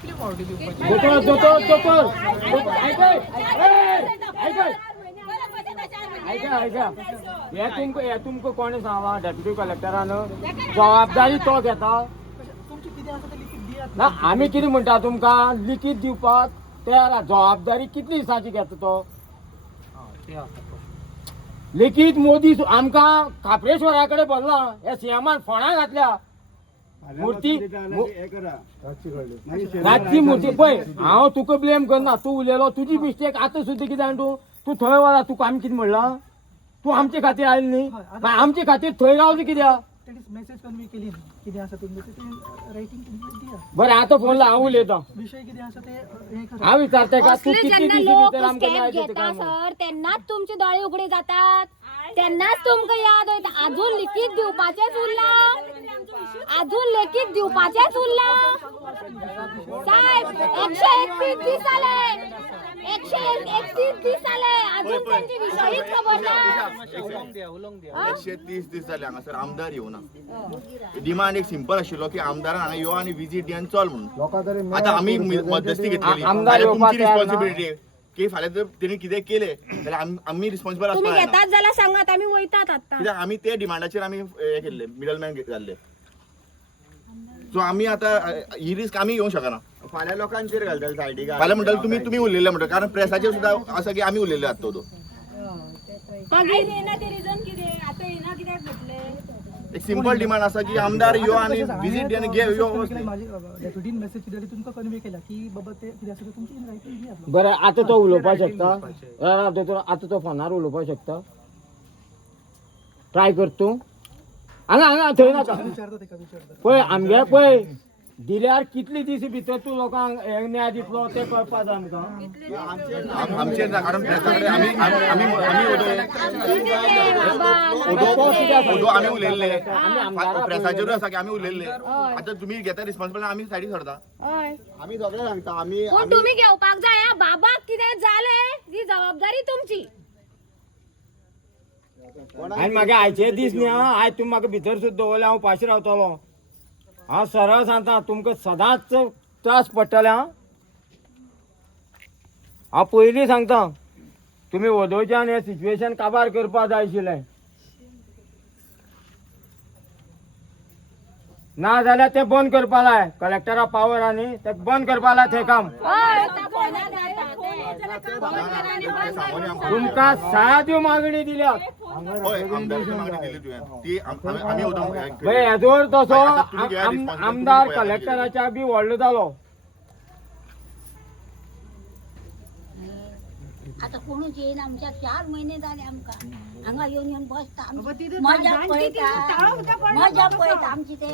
कितली पावटी दिवपाची ऐका हे तुमका कोणी सांगा डेप्युटी कलेक्टरानं जबाबदारी तो घेता तुमची कितें आसा तें लिखीत दियात ना आमी कितें म्हणटा तुमकां लिखीत दिवपाक तयार आहा. जबाबदारी कितली दिसांची घेता तो ते आसा लिखीत मोदी आमकां खापरेश्वरा कडेन बोल्ला हे सीएमान फोंडा घातल्या मूर्ती रातची मूर्ती पळय हांव तुका ब्लेम करना तूं उलयलो तुजी मिस्टेक आतां सुद्दां कितें जाण तूं थंय वरा तुका आमी कितें म्हणलां तूं आमचे खातीर आयली न्ही आमचे खातीर थंय रावली कित्याक तेणी मेसेज कन्वे केली न्ही कितें आसा तुमचें तें रायटींग दिया बरें आतां फोन लाव हांव उलयतां विशय कितें आसा ते हे करा हांव विचारतां का तूं असले कितले जेन्ना दीस लोक भितर आमकां न्याय स्टेप दिता घेता काय म्हणून. सर तेन्नाच तुमचे दोळे उगडे जातात तेन्नाच तुमकां याद वयता अजून लिखीत दिवपाचेच उरला अजून लिखीत दिवपाचेच उरला साहेब 131 दीस जाले 131 दीस जाले अजून त्यांचे विशयच खबर ना उलोवंक दिया 130 दीस जाले हांगासर आमदार येवना डिमांड एक सिंपल आशिल्लो की आमदारान हांगा यो आनी विजीट दी आनी चल म्हणून आता आम्ही मध्यस्थी घेतलेली आमदार जाल्यार येवपाक तुमची तयार ना. रिस्पॉन्सिबिलिटी की फाल्यां जर तेणी कितें केलें जाल्यार आमी रिस्पॉन्सिबल तुम्ही आसपाक घेतात जाल्यार सांगात आम्ही वयतात आता कित्याक आमी ते डिमांडाचेर आमी हे केल्ले मिडलमॅन जाल्ले सो आमी आतां ही रिस्क आमी घेवंक शकना फाल्यां लोकांचेर घालतले सायडीक फाल्यां म्हणटाले तुमी उलयले म्हणटा कारण प्रेसाचेर सुद्दां आसा की आमी उलयले आतां तो एक सिंपल डिमांड आसा की आमदार यो आनी विजीट दी आनी घे यो माझी डेप्युटीन मेसेज दिली तुमकां कन्वे केला की बाबा ते कितें आसा तें तुमची इन रायटींग दिया बरें आतां तो उलोवपाक शकता आतां तो फोनार उलोवपाक शकता ट्राय कर तूं हांगा थंय नाका विचारता तेका विचारता पळय आमगे पळय दिल्यार कितले दीस भितर तूं लोकांक हे न्याय दितलो ते कळपाक जाय आमकां आमचेर ना कारण प्रेसा कडेन आमी आमी उलयल्ले प्रेसाचेरूय आसा की आमी उलयल्ले आतां तुमी घेता रिस्पॉन्सिबल आमी सायडीक सरता आमी सगळे सांगता आमी पण तुम्ही घेवपाक जाय हा. बाबाक कितें जाले ही जबाबदारी तुमची आनी म्हागे आयचे दीस न्ही आं आयज तुमी म्हाका भितर सुद्दां दवरले हांव उपाशी रावतलो हांव सरळ सांगता तुमकां सदांच त्रास पडटले आं हांव पयलीं सांगता तुमी वदोवच्यान हें सिच्युएशन काबार करपा जाय आशिल्लें ना जाल्यार तें बंद करपा लाय कलेक्टरा पावर आनी तें बंद करपा लाय तें काम तुमकां 6 दिव मागणी दिल्यात हय आमदाराची मागणी दिली तुवें ती आमी उदोवंक हेजोर तसो आता तुम्ही घ्या responsibility आमदार तुम्ही पळया कलेक्टराच्या बी व्हडलो जालो आता कोणूच येईना आमच्या 4 महिने झाले आमका हांगा येऊन बसता मजा पळयता आमची ते